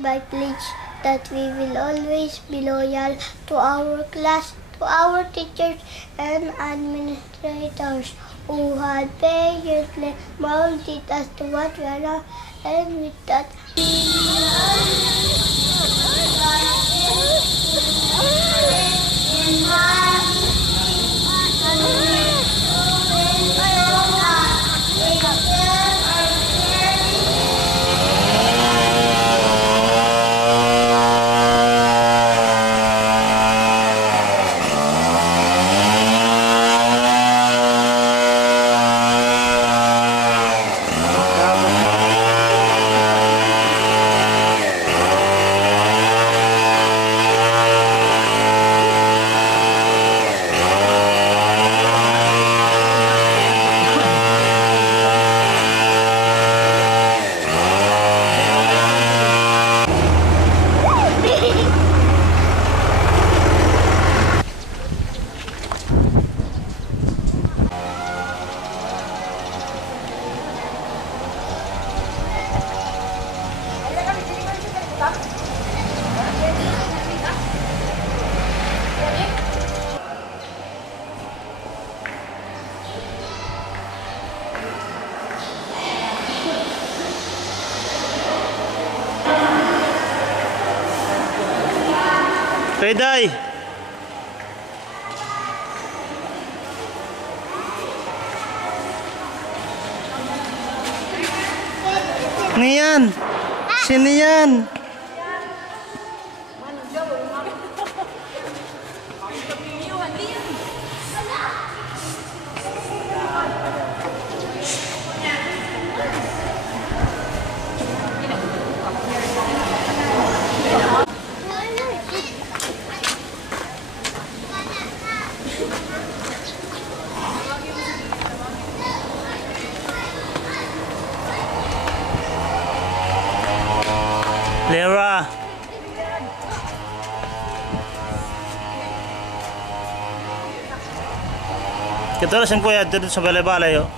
hereby pledge that we will always be loyal to our class, to our teachers and administrators who had patiently molded us to what we are now, and with that, Peday! Niyan! Sino yan? Lera. Kita oras ang kuya dito sa balay-balay oh.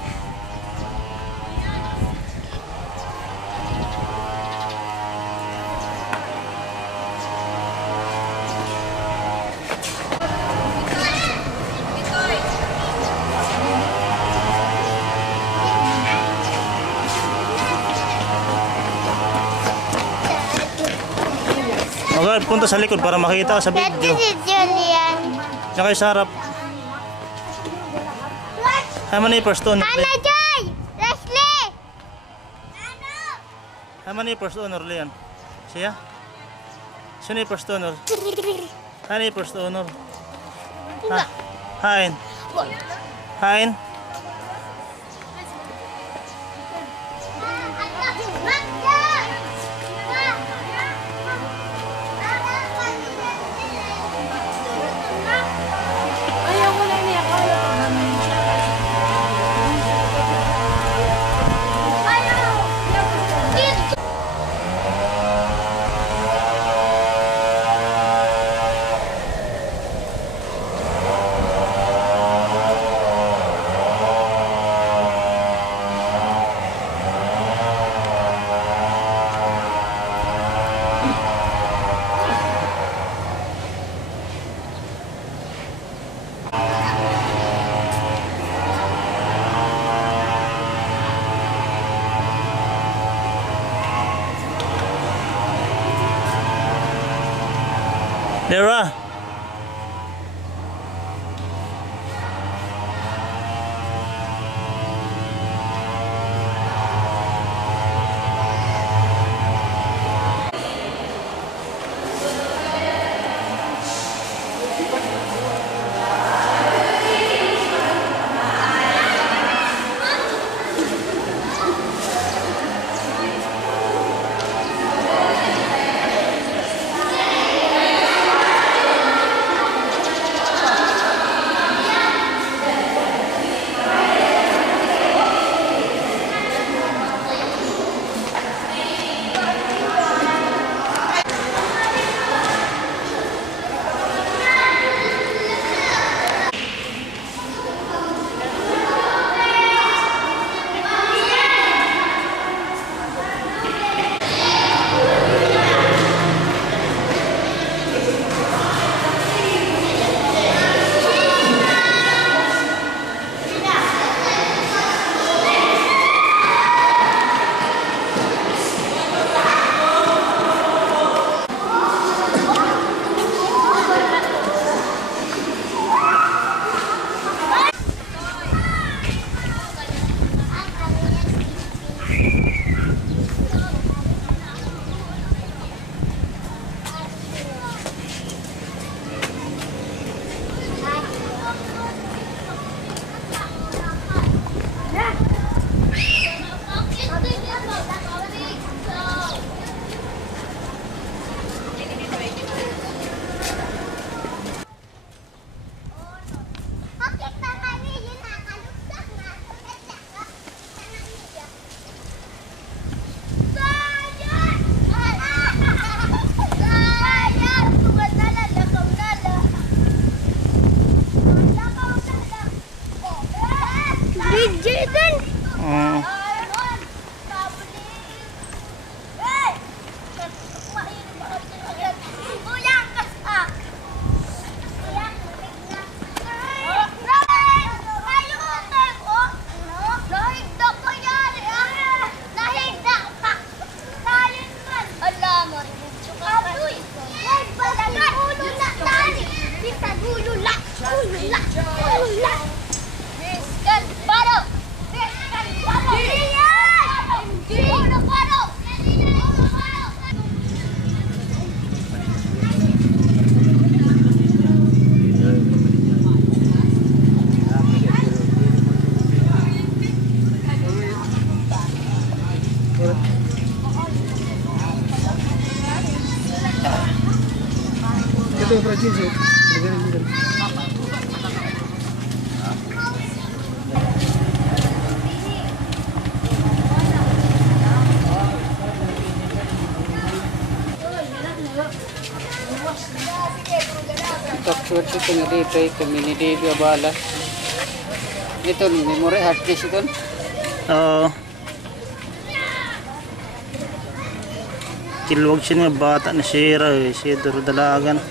Okay, punta sa likod para makita ka sa video. this is Julian. Diyan kayo sa harap. Ay, mani first honor. Hannah Joy! Leslie! Ay, mani first honor, Leanne. Siya? Sino yung first honor? Ano yung first honor? Ha? Hain. Hain. Lera. Ito yung Francisco. Taksuat ito nga dito kami ni Didi Abala. Ito, memory hard case ito. Oo. Kilwag siya nga bata na sira eh. Siya dalagan.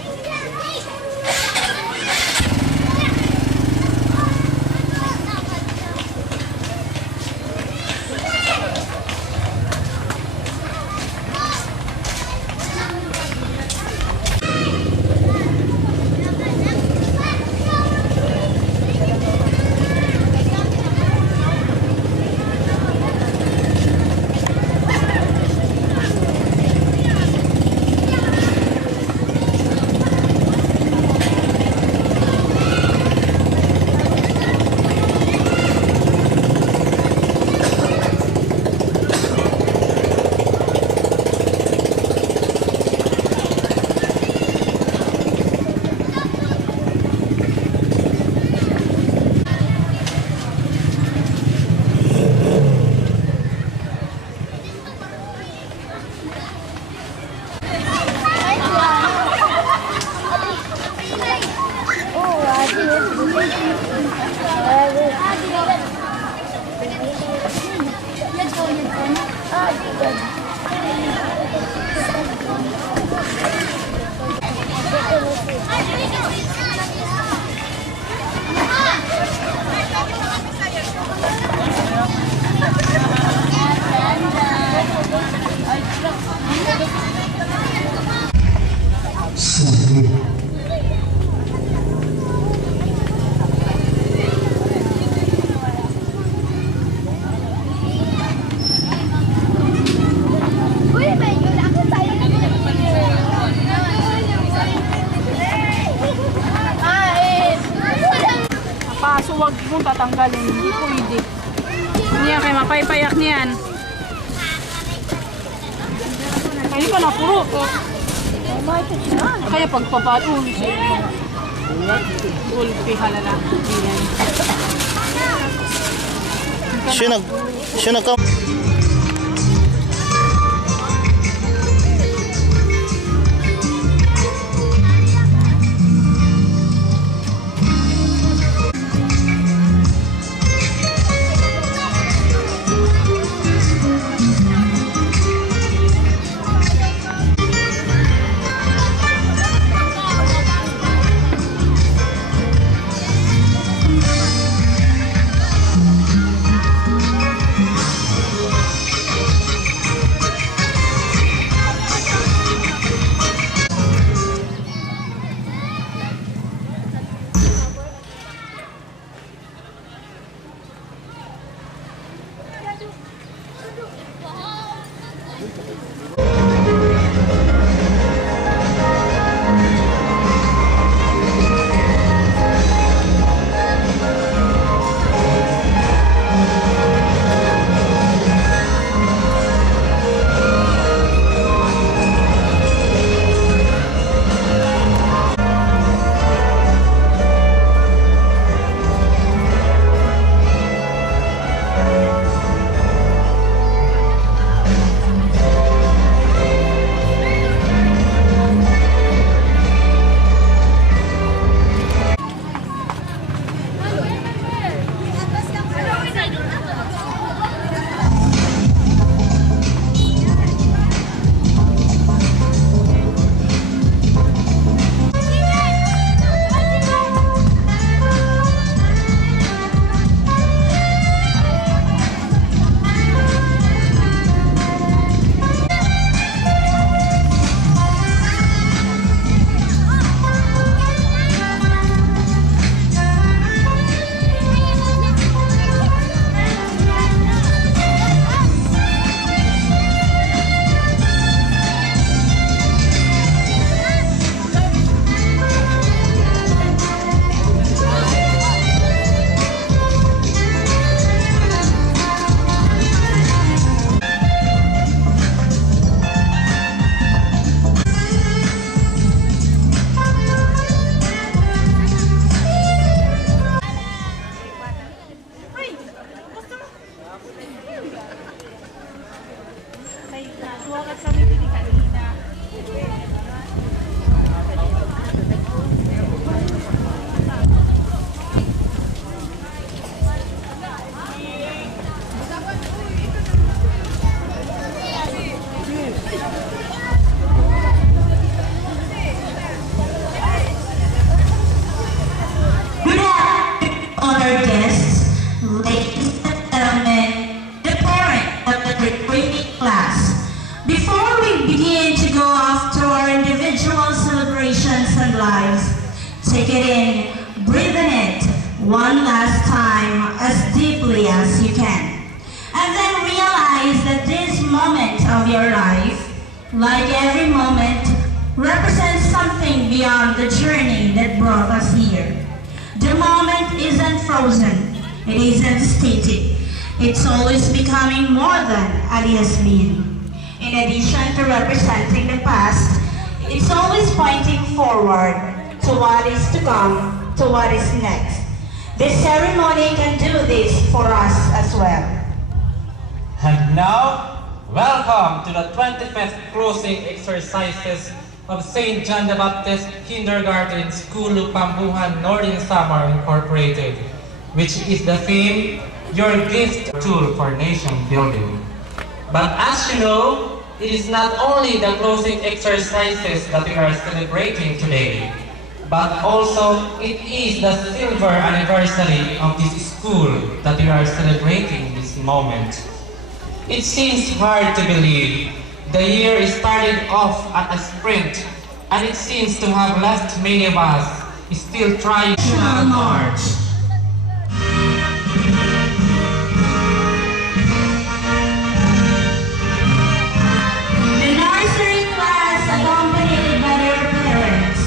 Paso wag mong tatanggalin, hindi pwede. Niya kay mapaypayak niyan. Kaya ka na puro. Kaya pagpapatuloy siya. Ulpi halala. Siya nagka... in, breathe in it one last time as deeply as you can. And then realize that this moment of your life, like every moment, represents something beyond the journey that brought us here. The moment isn't frozen, it isn't static. It's always becoming more than it has been. In addition to representing the past, it's always pointing forward to what is to come, to what is next. This ceremony can do this for us as well. And now, welcome to the 25th closing exercises of St. John the Baptist Kindergarten School Pambuhan Northern Samar Incorporated, which is the theme, Your Gift Tool for Nation Building. But as you know, it is not only the closing exercises that we are celebrating today, but also it is the silver anniversary of this school that we are celebrating this moment. It seems hard to believe the year is starting off at a sprint, and it seems to have left many of us still trying to march. Accompanied by their parents.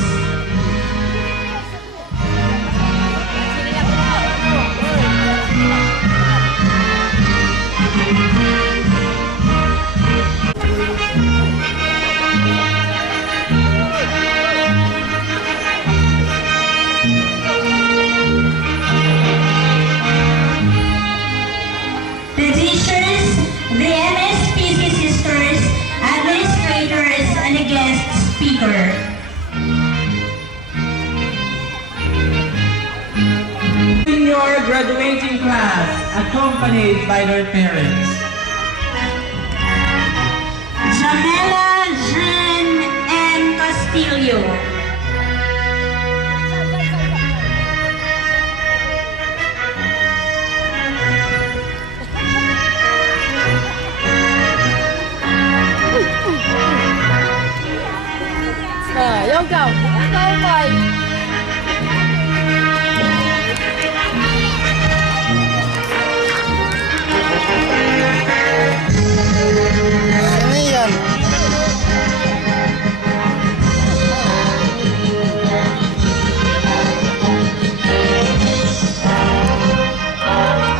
The teachers, the MSPC sisters, administrators, and a guest speaker. Your graduating class, accompanied by their parents. Jamela Jean and Castillo. Yêu cầu mời. Ano yan?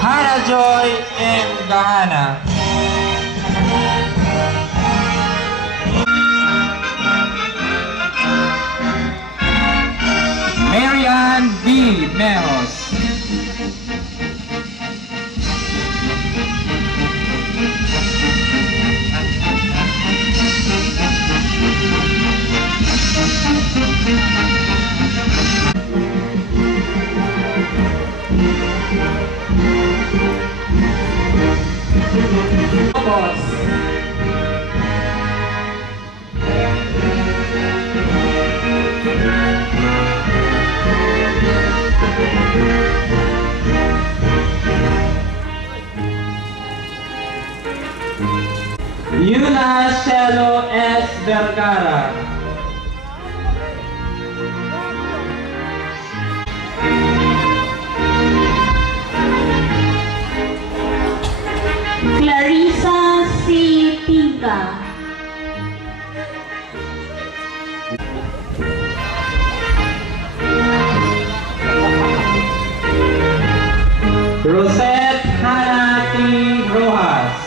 Hannah Joy and Dahana. Marianne B. Melos. Yuna Shelo S. Vergara. Clarissa C. Pinca. Rosette Hannah T. Rojas.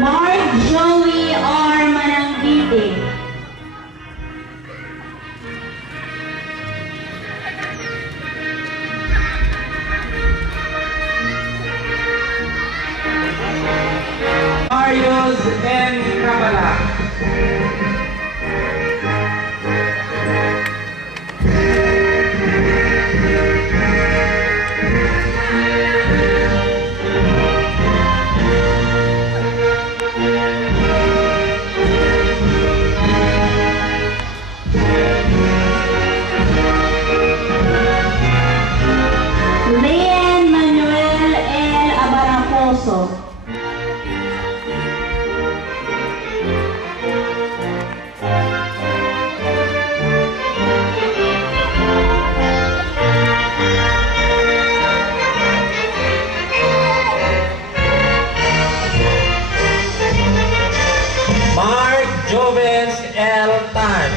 Mark Joey R. Manangiti. Marius N. Kabala. seryoso. Mark Jovens L. Tan.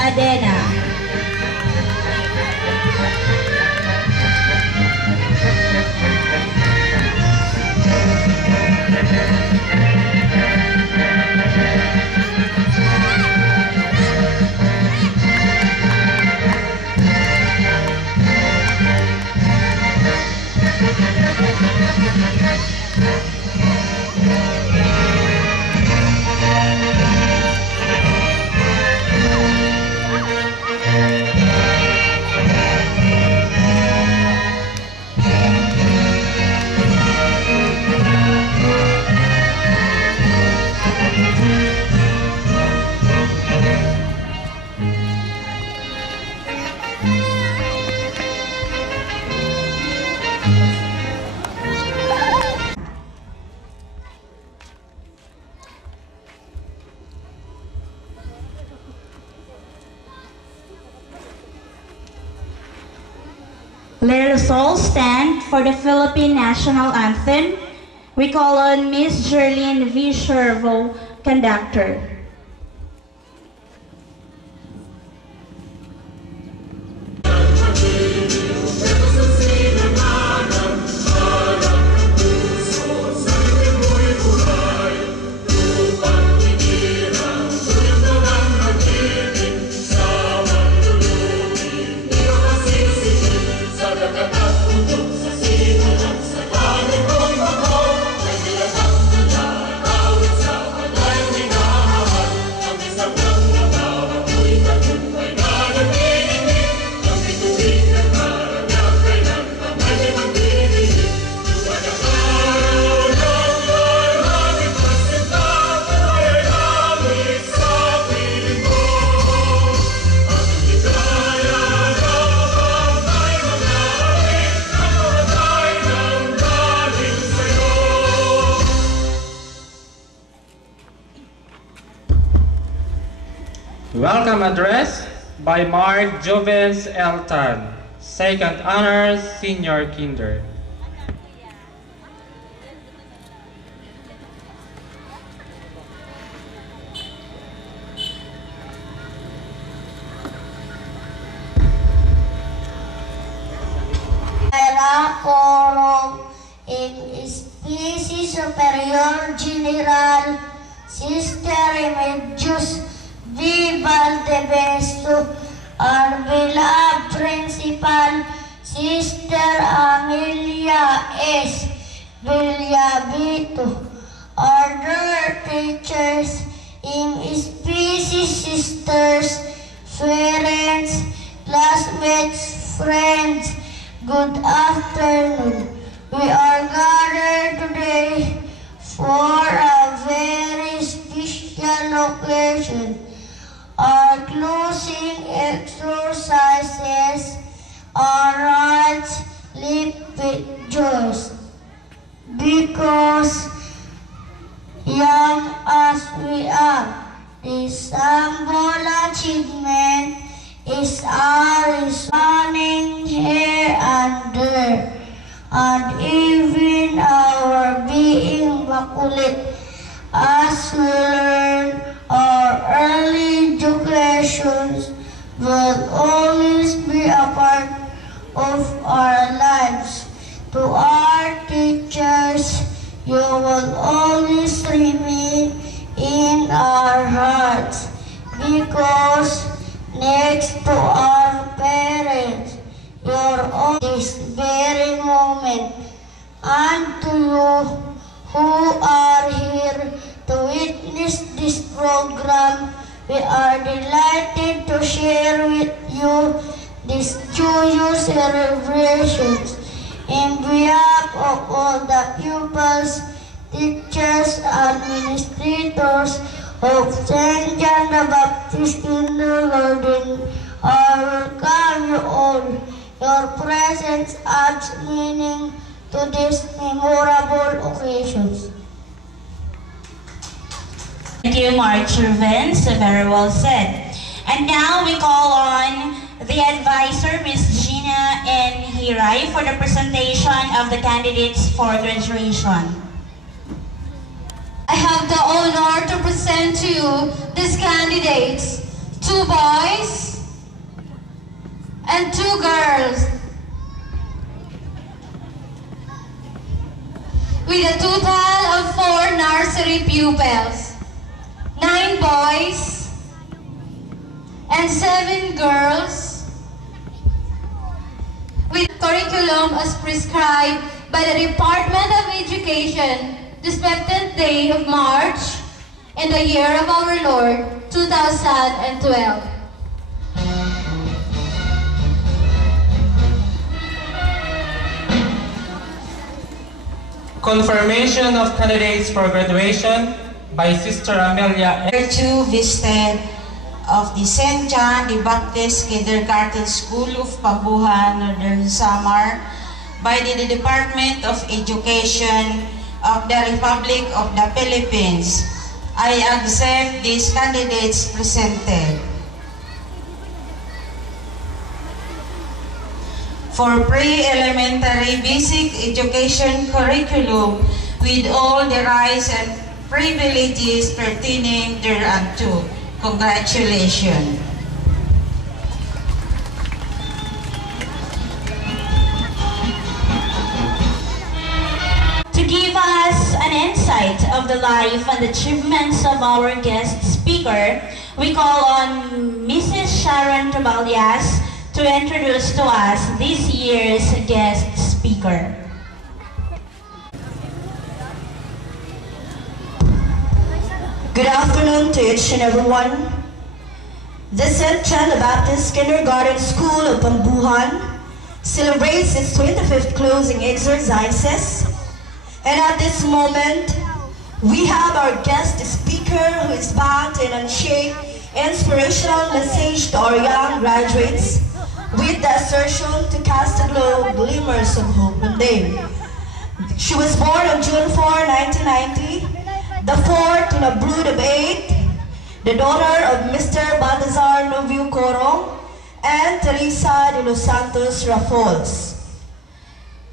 Adena. Let us all stand for the Philippine National Anthem. We call on Miss Jerlyn V. Shervo, conductor. Welcome address by Mark Jovens L. Tan, second honors senior kinder. Quorum in Species Superior General Sister Remedios V. Valdebesto, our beloved Principal Sister Amelia S. Villavito, our dear teachers in Species Sisters, parents, classmates, friends, good afternoon. We are gathered today for a very special occasion. Our closing exercises are hearts lit with joy, because young as we are, this humble achievement is our running here and there, and even our being makulit as we learn our early educations will always be a part of our lives. To our teachers, you will always remain in our hearts, because next to our parents, you're on this very moment, and to you who are here We are delighted to share with you these joyous celebrations. In behalf of all the pupils, teachers, administrators of St. John the Baptist Kindergarten, I welcome you all. Your presence adds meaning to these memorable occasions. Thank you, March Rubens. Very well said. And now we call on the advisor, Ms. Gina N. Hiray, for the presentation of the candidates for graduation. I have the honor to present to you these candidates, 2 boys and 2 girls, with a total of 4 nursery pupils, 9 boys and 7 girls, with curriculum as prescribed by the Department of Education this 15th day of March in the year of our Lord, 2012. Confirmation of candidates for graduation by Sister Amelia. To visited of the St. John the Baptist Kindergarten School of Pambuhan, Northern Samar, by the Department of Education of the Republic of the Philippines. I accept these candidates presented. For pre-elementary basic education curriculum with all the rights and privileges pertaining thereunto. Congratulations. To give us an insight of the life and achievements of our guest speaker, we call on Mrs. Sharon Tobalias to introduce to us this year's guest speaker. Good afternoon to each and everyone. The St. John the Baptist Kindergarten School of Pambuhan celebrates its 25th closing exercises. And at this moment, we have our guest speaker who is bound to enunciate inspirational message to our young graduates with the assertion to cast a glow glimmers of hope in them. She was born on June 4, 1990, the fourth in a brood of 8, the daughter of Mr. Balthazar Novio Corong and Teresa de los Santos Rafols.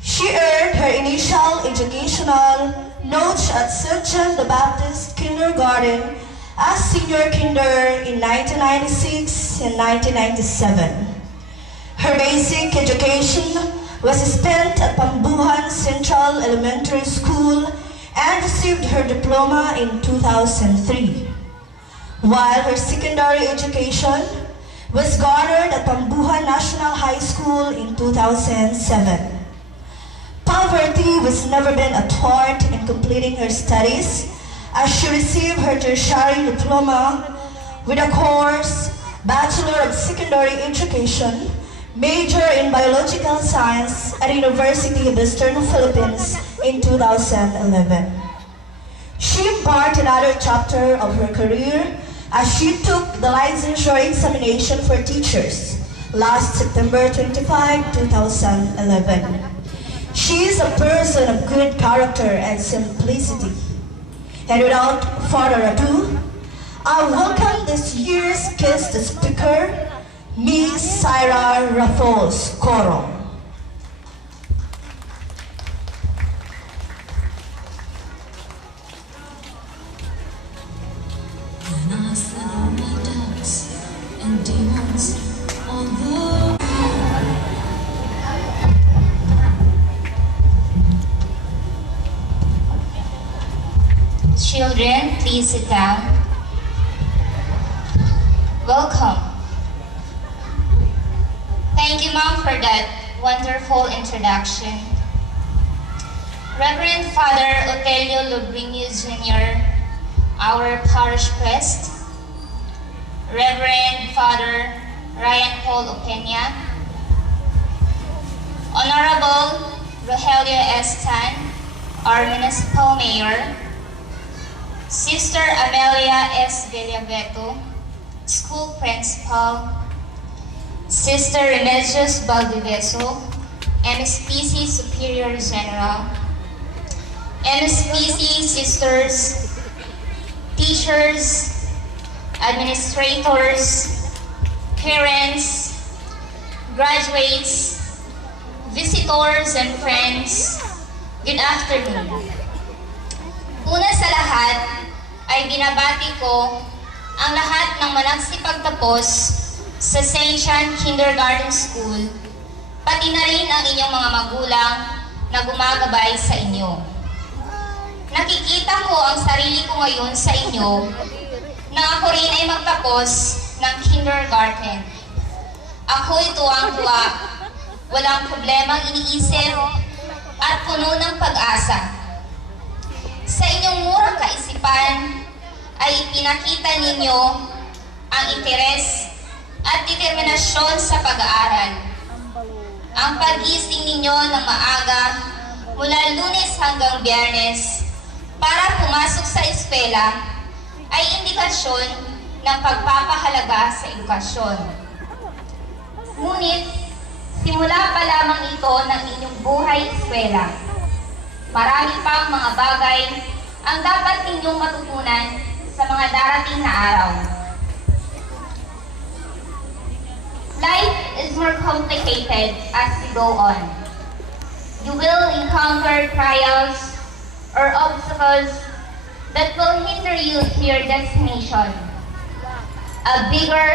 She earned her initial educational notes at St. John the Baptist Kindergarten as senior kinder in 1996 and 1997. Her basic education was spent at Pambuhan Central Elementary School and received her diploma in 2003, while her secondary education was garnered at Pambuhan National High School in 2007. Poverty was never been a thwart in completing her studies, as she received her tertiary diploma with a course Bachelor of Secondary Education, major in Biological Science at University of Eastern Philippines in 2011. She embarked another chapter of her career as she took the licensure examination for teachers last September 25, 2011. She is a person of good character and simplicity. And without further ado, I welcome this year's guest speaker, Ms. Syra Rafols Corong. Children, please sit down. Welcome. Thank you, Mom, for that wonderful introduction. Reverend Father Otelio Lubrinio Jr., our parish priest, Reverend Father Ryan Paul Opeña, Honorable Rogelio S. Tan, our Municipal Mayor, Sister Amelia S. Villaveto, School Principal, Sister Remedios Valdiveso, MSPC Superior General, MSPC Sisters, teachers, administrators, parents, graduates, visitors, and friends, good afternoon. Una sa lahat ay binabati ko ang lahat ng managsipagtapos sa St. John Kindergarten School, pati na rin ang inyong mga magulang na gumagabay sa inyo. Nakikita ko ang sarili ko ngayon sa inyo na ako rin ay magtapos ng kindergarten. Ako'y tuwang-tuwa, walang problemang iniisip at puno ng pag-asa. Sa inyong murang kaisipan ay ipinakita ninyo ang interes at determinasyon sa pag-aaral. Ang pagising ninyo ng maaga mula Lunes hanggang Biyernes para pumasok sa eskwela ay indikasyon ng pagpapahalaga sa edukasyon. Ngunit, simula pa lamang ito ng inyong buhay eskwela. Marami pang mga bagay ang dapat ninyong matutunan sa mga darating na araw. Life is more complicated as we go on. You will encounter trials or obstacles that will hinder you to your destination. A bigger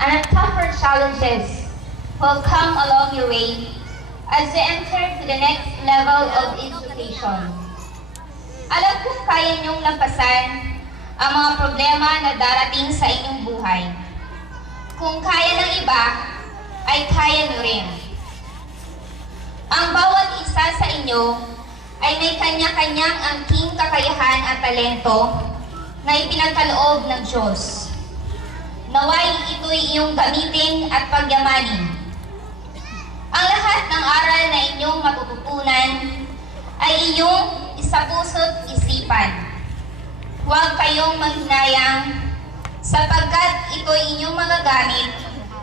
and a tougher challenges will come along your way as you enter to the next level of education. Alam kong kaya niyong lampasan ang mga problema na darating sa inyong buhay. Kung kaya ng iba, ay kaya niyo rin. Ang bawat isa sa inyo ay may kanya-kanyang angking kakayahan at talento na ipinagkaloob ng Diyos. Naway ito'y iyong gamitin at pagyamanin. Ang lahat ng aral na inyong matututunan ay inyong isapuso't isipan. Huwag kayong manghinayang sapagkat ito'y inyong magagamit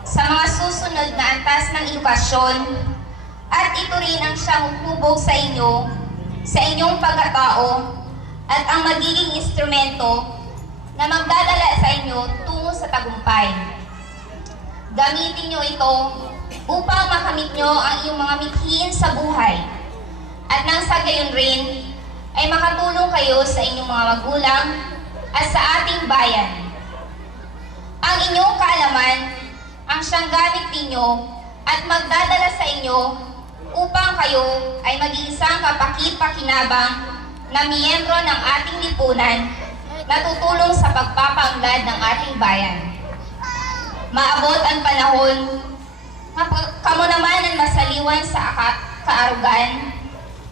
sa mga susunod na antas ng edukasyon at ito rin ang siyang hubog sa inyo sa inyong pagkatao at ang magiging instrumento na magdadala sa inyo tungo sa tagumpay. Gamitin nyo ito upang makamit nyo ang iyong mga mithiin sa buhay at nang sa gayon rin ay makatulong kayo sa inyong mga magulang at sa ating bayan. Ang inyong kaalaman ang siyang gamit ninyo at magdadala sa inyo upang kayo ay maging isang kapakit-pakinabang na miyembro ng ating lipunan na tutulong sa pagpapaunlad ng ating bayan. Maabot ang panahon na kamo naman ang masaliwan sa kaarugan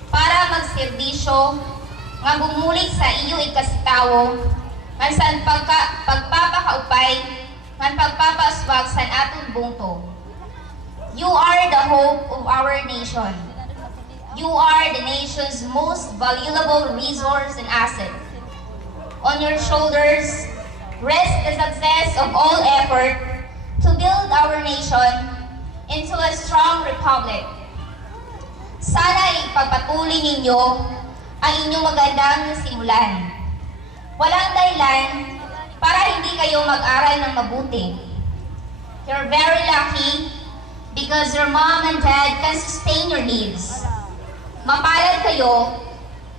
para magserbisyo nga bumulig sa iyo ikasitawo nga saan pagpapakaupay nga pagpapaswag sa atong bungto. You are the hope of our nation. You are the nation's most valuable resource and asset. On your shoulders rests the success of all effort to build our nation into a strong republic. Sana ipagpatuloy ninyo ang inyong magandang simulan. Walang dahilan para hindi kayo mag-aral ng mabuti. You're very lucky because your mom and dad can sustain your needs. Mapalad kayo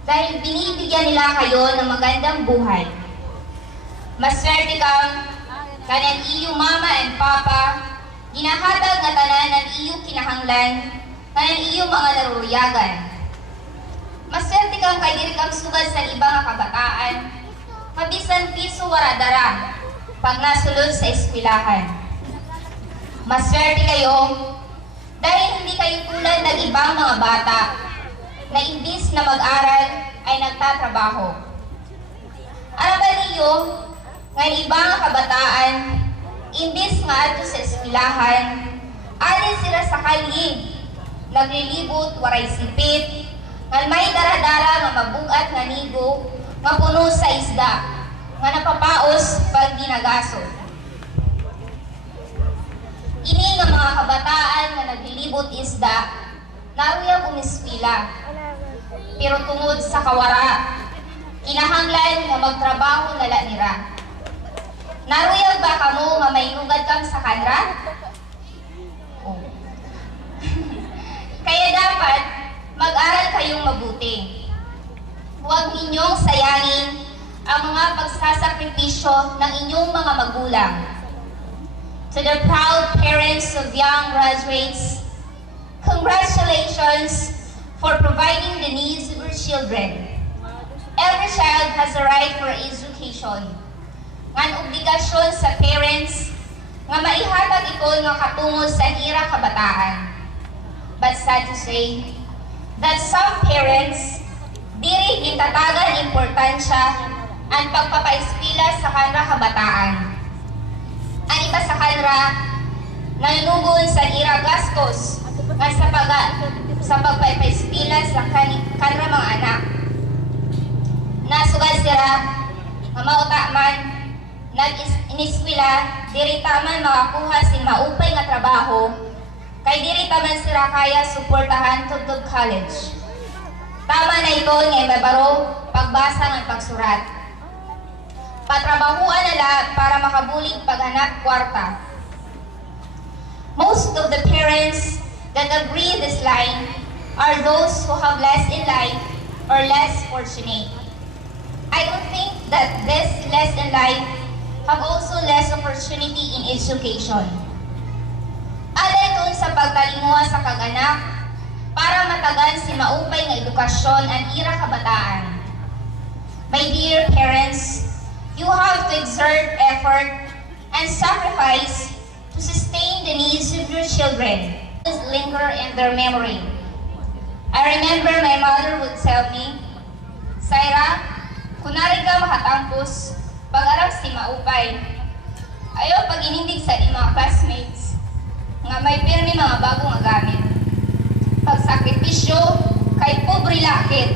dahil binibigyan nila kayo ng magandang buhay. Maswerte kang kanang iyong mama and papa ginahatag na tanan ng iyong kinahanglan kanang iyong mga naruruyagan. Maswerte kang kay diri kang sugad sa ibang kabataan mabisan piso waradara pag nasulod sa eskwelahan. Maswerte kayo dahil hindi kayo tulad ng ibang mga bata na imbis na mag-aral ay nagtatrabaho. Araban niyo ng ibang kabataan Imbis nga ato sa eskwelahan, alin sila sa kalig, naglilibot, waray sipit, nga may daradara nga mabugat nga nigo, nga puno sa isda, nga napapaos pag ginagaso. Ini nga mga kabataan nga naglilibot isda, naruyang umispila. Pero tungod sa kawara, kinahanglan nga magtrabaho nala nira. Naruyang ba kamo nga may nugad kang sa kanra? Oh. Kaya dapat mag-aral kayong mabuti. Huwag ninyong sayangin ang mga pagsasakripisyo ng inyong mga magulang. To the proud parents of young graduates, congratulations for providing the needs of your children. Every child has a right for education. Ngan obligasyon sa parents nga maihatag ito nga katungod sa ira kabataan. But sad to say that some parents diri gintatagan importansya ang pagpapaispila sa kanra kabataan. Ang iba sa kanra nanunugon sa ira gastos nga sa pagpapaispila sa kanra mga anak. Nasugad sila nga mautaman nag-iniskwila diri taman makakuha sing maupay nga trabaho kay diri taman sila kaya suportahan tungtod college. Tama na ito nga mabaro pagbasa ng pagsurat. Patrabahuan nila para makabulig paghanap kwarta. Most of the parents that agree this line are those who have less in life or less fortunate. I don't think that this less in life have also less opportunity in education. Alay dun sa pagtalinguha sa kaganak para matagan si maupay nga edukasyon ang ira kabataan. My dear parents, you have to exert effort and sacrifice to sustain the needs of your children. Linger in their memory. I remember my mother would tell me, Saira, kunari ka makatampos, pag-arap si maupay. Ayaw pag-inindig sa mga classmates, nga may pirmi mga bagong gamit. Pagsakripisyo, kay pobre lakit.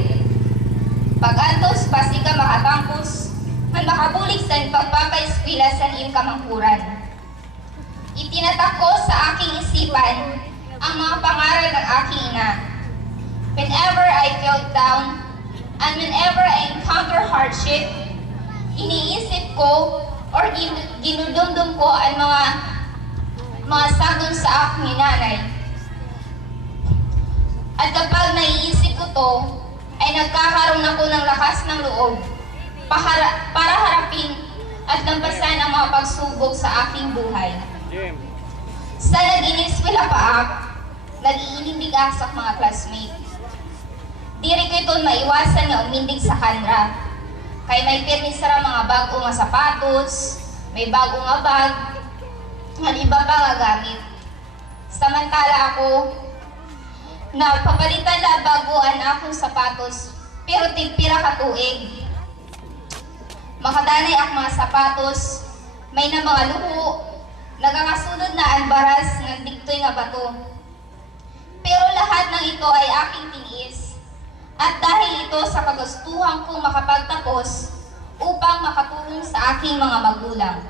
Pag-antos, pasi ka makatampos, man makabulig sa pagpapaispila sa iyong kamangkuran. Itinatak ko sa aking isipan ang mga pangaral ng aking ina. Whenever I felt down, and whenever I encounter hardship, iniisip ko or ginudumdum ko ang mga sagon sa aking nanay. At kapag naiisip ko to, ay nagkakaroon ako ng lakas ng loob para harapin at lampasan ang mga pagsubok sa aking buhay. Sa nag-iniskwela pa ako, nag-iindig ako sa mga classmates. Diri ko ito maiwasan nga umindig sa kanra. Kay may pirmi sara mga bagong nga sapatos, may bagong nga bag, nga iba pa nga gamit. Samantala ako, napapalitan na baguan akong sapatos, pero tigpira ka tuig. Makadanay ak mga sapatos, may na mga luho, nagakasunod na anbaras ng diktoy nga bato. Pero lahat ng ito ay aking tiniis. At dahil ito sa kagustuhan kong makapagtapos upang makatulong sa aking mga magulang.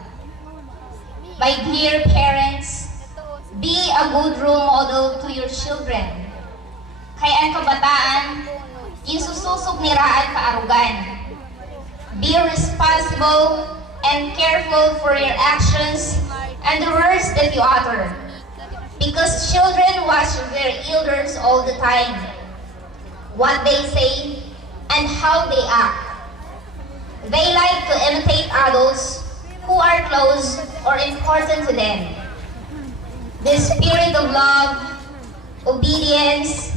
My dear parents, be a good role model to your children. Kaya ang kabataan, yung sususog niraan kaarugan. Be responsible and careful for your actions and the words that you utter. Because children watch their elders all the time. What they say, and how they act. They like to imitate adults who are close or important to them. The spirit of love, obedience,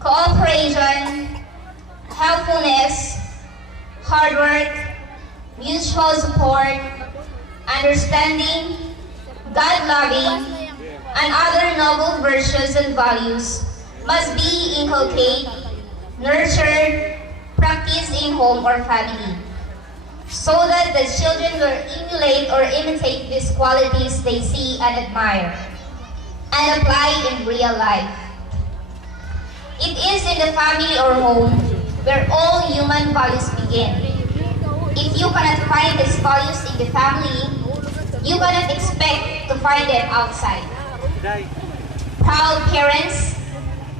cooperation, helpfulness, hard work, mutual support, understanding, God-loving, and other noble virtues and values must be inculcated, nurtured, practiced in home or family. so that the children will emulate or imitate these qualities they see and admire, and apply in real life. It is in the family or home where all human values begin. If you cannot find these values in the family, you cannot expect to find them outside. Proud parents,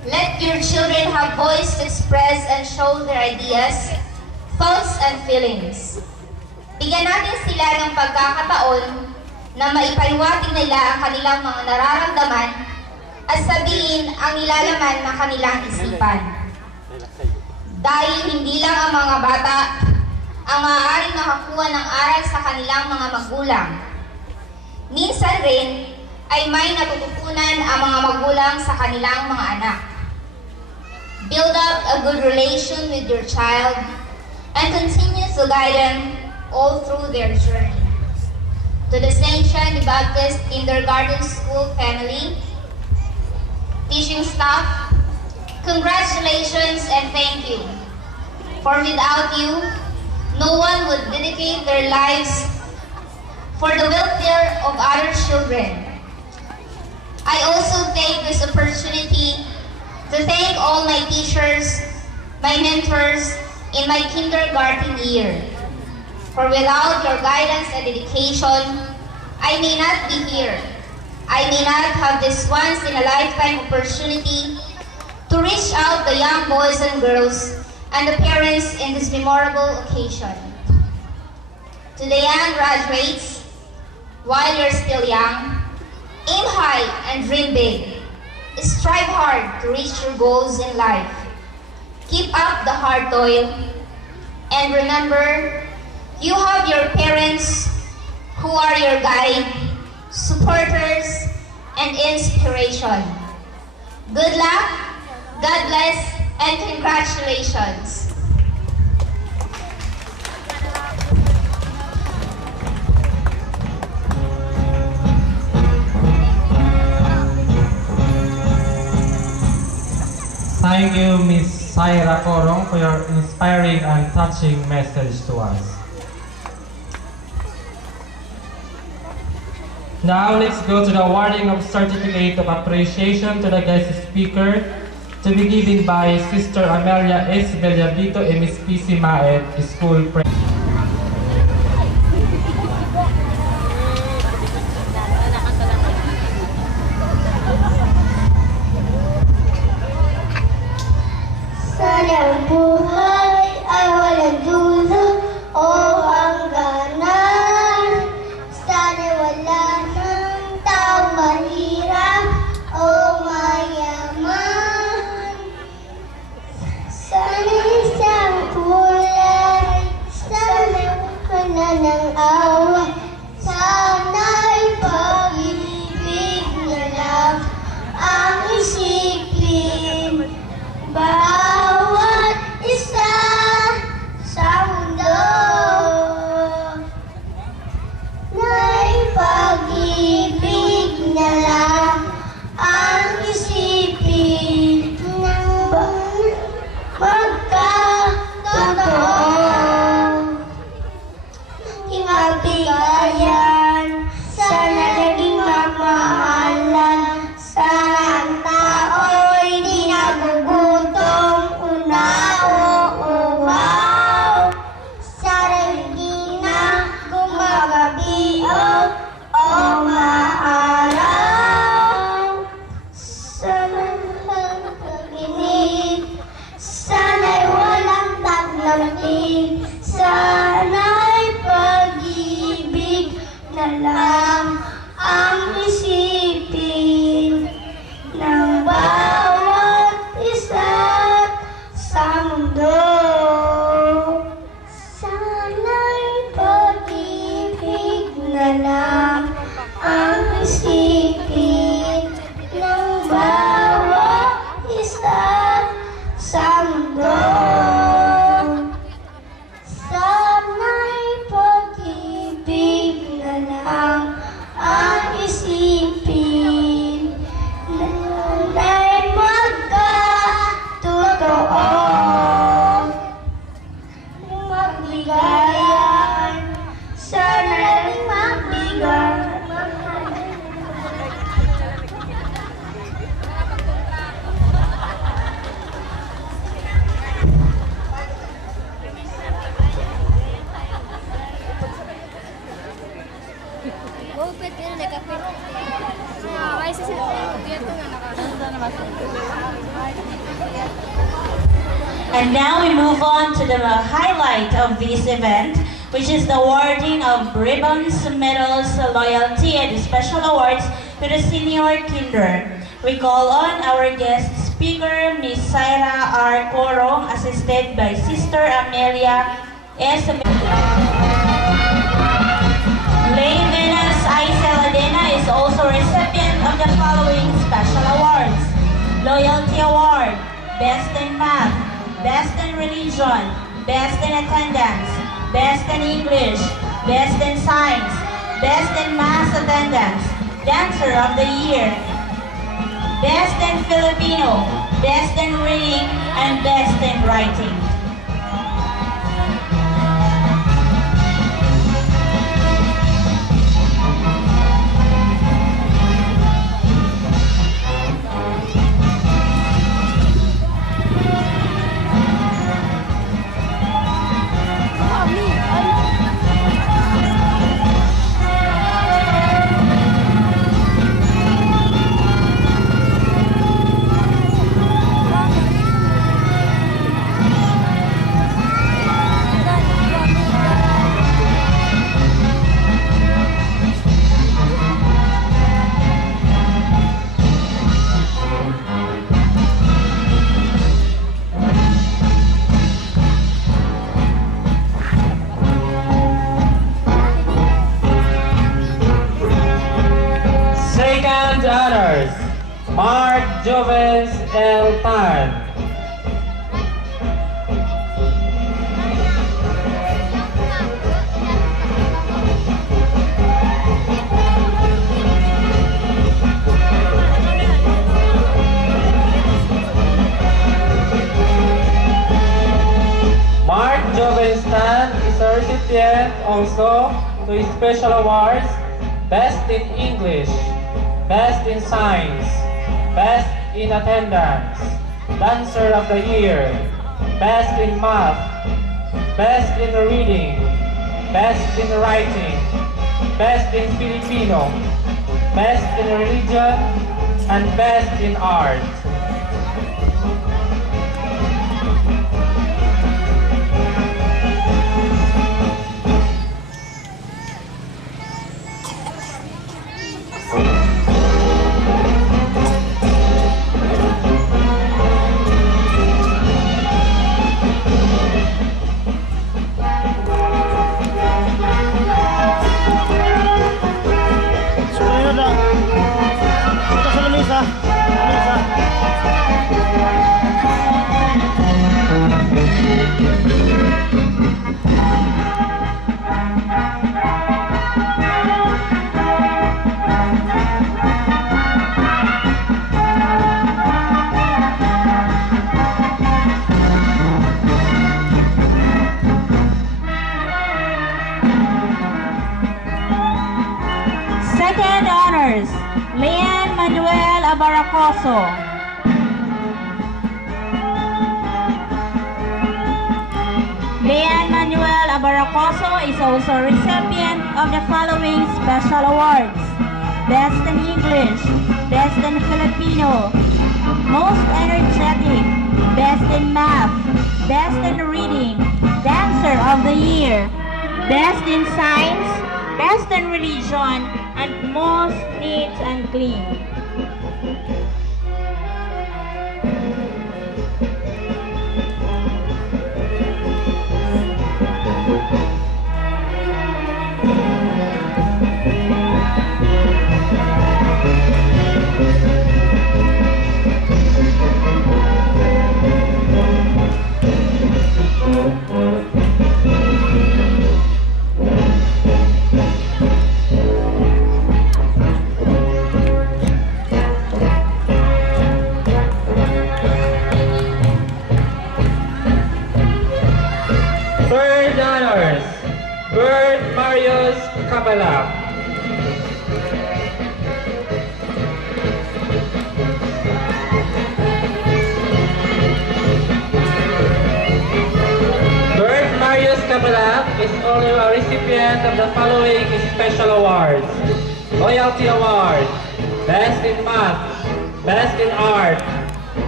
let your children have voice to express and show their ideas, thoughts, and feelings. Bigyan natin sila ng pagkakataon na maipaliwating nila ang kanilang mga nararamdaman at sabihin ang nilalaman ng kanilang isipan. Dahil hindi lang ang mga bata ang maaaring makakuha ng aral sa kanilang mga magulang. Minsan rin ay may natututunan ang mga magulang sa kanilang mga anak. Build up a good relation with your child and continue to guide them all through their journey. To the St. John the Baptist Kindergarten School family, teaching staff, congratulations and thank you. For without you, no one would dedicate their lives for the welfare of other children. I also take this opportunity to thank all my teachers, my mentors in my kindergarten year. For without your guidance and dedication, I may not be here. I may not have this once-in-a-lifetime opportunity to reach out the young boys and girls and the parents in this memorable occasion. To the young graduates, while you're still young, aim high and dream big. Strive hard to reach your goals in life. Keep up the hard toil. And remember, you have your parents who are your guide, supporters, and inspiration. Good luck, God bless, and congratulations. Thank you, Ms. Saira Korong, for your inspiring and touching message to us. Now, let's go to the awarding of Certificate of Appreciation to the guest speaker, to be given by Sister Amelia S. Bellavito and Ms. P.C. Maed, School President. Sana buhay ay walang dulo o hangganan. Sana wala ng taong mahirap o mayaman. Sana isang kulay, sana wala ng awa. Sana'y pag-ibig na lang ang isipin. Bawat isa sa mundo na'y pag-ibig na lang ang isipin ng magkatotoo. Hingapikayan, sana naging mamahalan, sana ang tao'y di nagugutom, unaw, sana hindi na gumagabi o maaraw. Sana ang pag-inip, sana'y walang taglamig, sana'y pag-ibig And now we move on to the highlight of this event, which is the awarding of ribbons, medals, loyalty, and special awards to the senior kinder. We call on our guest speaker, Ms. Syra R. Coro, assisted by Sister Amelia S. Leanne Aiseladena is also recipient of the following special awards: Loyalty Award, Best in Math, Best in Religion, Best in Attendance, Best in English, Best in Science, Best in Mass Attendance, Dancer of the Year, Best in Filipino, Best in Reading, and Best in Writing. Second honors, Mark Jovens L. Tan. Mark Jovens Tan is a recipient also to special awards: Best in English, Best in Science, Best in Attendance, Dancer of the Year, Best in Math, Best in Reading, Best in Writing, Best in Filipino, Best in Religion, and Best in Art. Second honors, Leanne Manuel Abaracoso. Leanne Manuel Abaracoso is also a recipient of the following special awards: Best in English, Best in Filipino, Most Energetic, Best in Math, Best in Reading, Dancer of the Year, Best in Science, Best in Religion, and Most Neat and Clean. Third honors, Bert Marius Kabala. Bert Marius Kabala is also a recipient of the following special awards: Loyalty Award, Best in Math, Best in Art,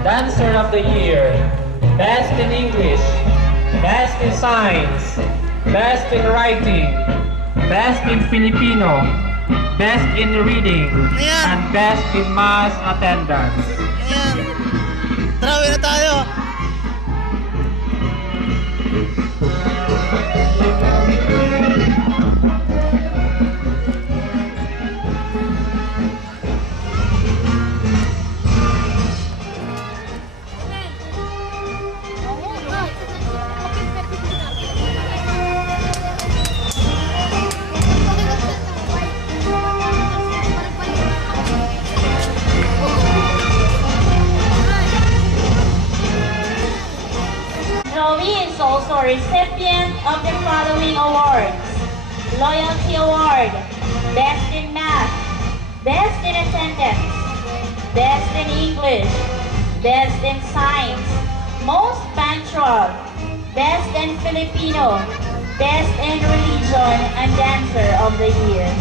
Dancer of the Year, Best in English, Best in Science, Best in Writing, Best in Filipino, Best in Reading, and Best in Mass Attendance. Ayan. Tara, uwi na tayo. Joey is also a recipient of the following awards: Loyalty Award, Best in Math, Best in Attendance, Best in English, Best in Science, Most Punctual, Best in Filipino, Best in Religion, and Dancer of the Year.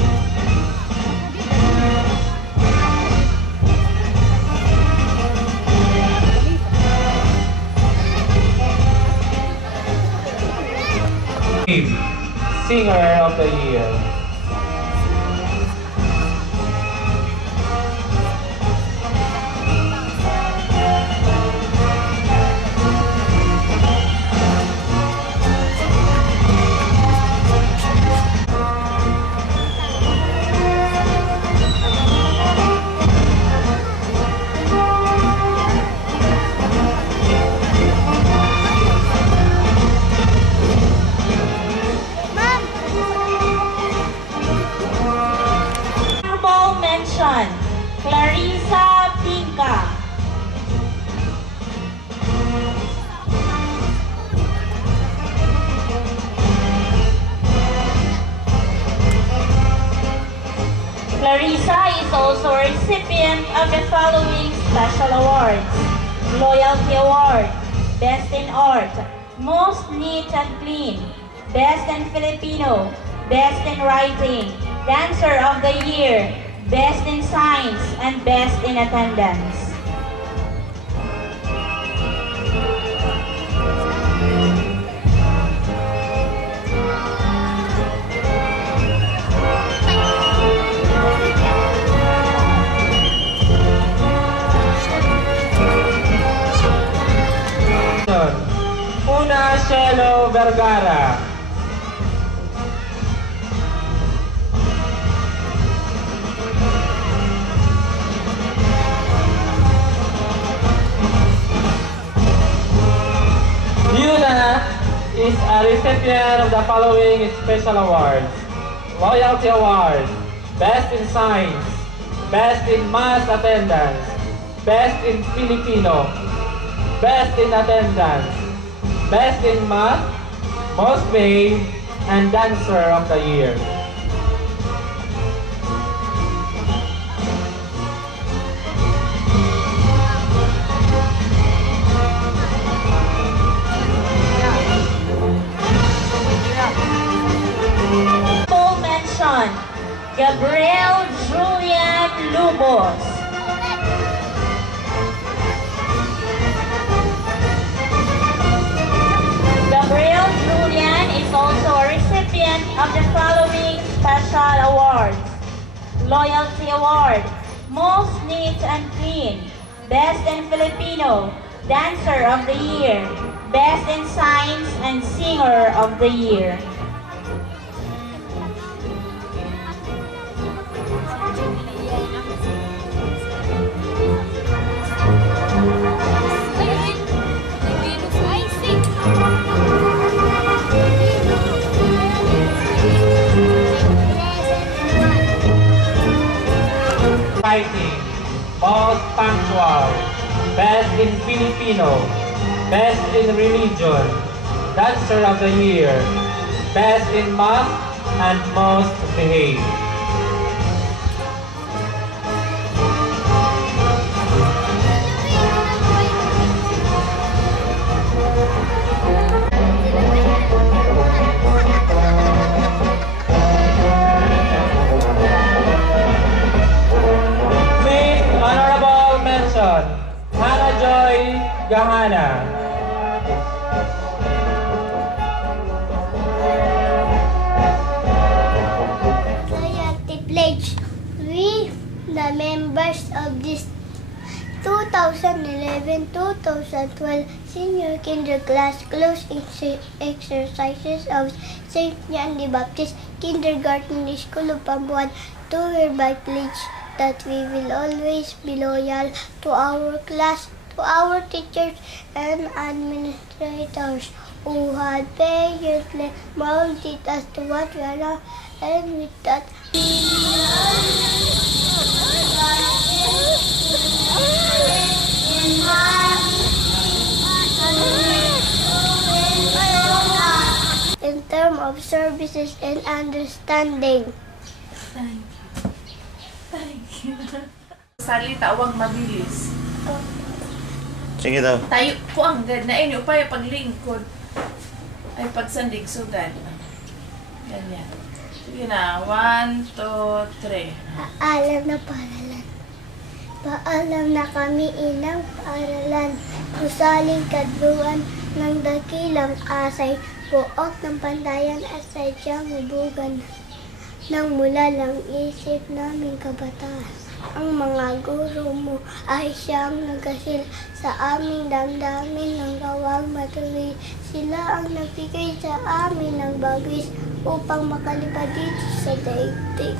Singer of the Year. Clarissa Pinca. Clarissa is also a recipient of the following special awards: Loyalty Award, Best in Art, Most Neat and Clean, Best in Filipino, Best in Writing, Dancer of the Year, Best in Science, and Best in Attendance. Una Cielo Vergara. Is a recipient of the following special awards: Loyalty Award, Best in Science, Best in Mass Attendance, Best in Filipino, Best in Attendance, Best in Math, Most Brave, and Dancer of the Year. Gabriel Julian Lubos. Gabriel Julian is also a recipient of the following special awards: Loyalty Award, Most Neat and Clean, Best in Filipino, Dancer of the Year, Best in Science, and Singer of the Year. Writing, Most Punctual, Best in Filipino, Best in Religion, Dancer of the Year, Best in Math, and Most Behaved. 2011-2012 Senior Kinder Class Closing Exercises of St. John the Baptist Kindergarten School of Pambuan do hereby pledge that we will always be loyal to our class, to our teachers and administrators who had patiently molded us to what we are now, and with that in terms of services and understanding. Thank you. Salita, huwag mabilis. Sige daw. Tayo ko ang ganda. Ay, upaya paglingkod. Ay, pagsandig, sudan. Ganyan. Sige na. 1, 2, 3. Paalam na paaralan. Paalam na kami inang paaralan. Usaling kadluan ng dakilang asay. Buok ng pantayan at sadyang ubugan. Nang mula lang isip namin kabataan. Ang mga guro mo ay siyang nagasil sa aming damdamin ng gawang matuwid. Sila ang nagbigay sa amin ng bagwis upang makalipad dito sa daigdig.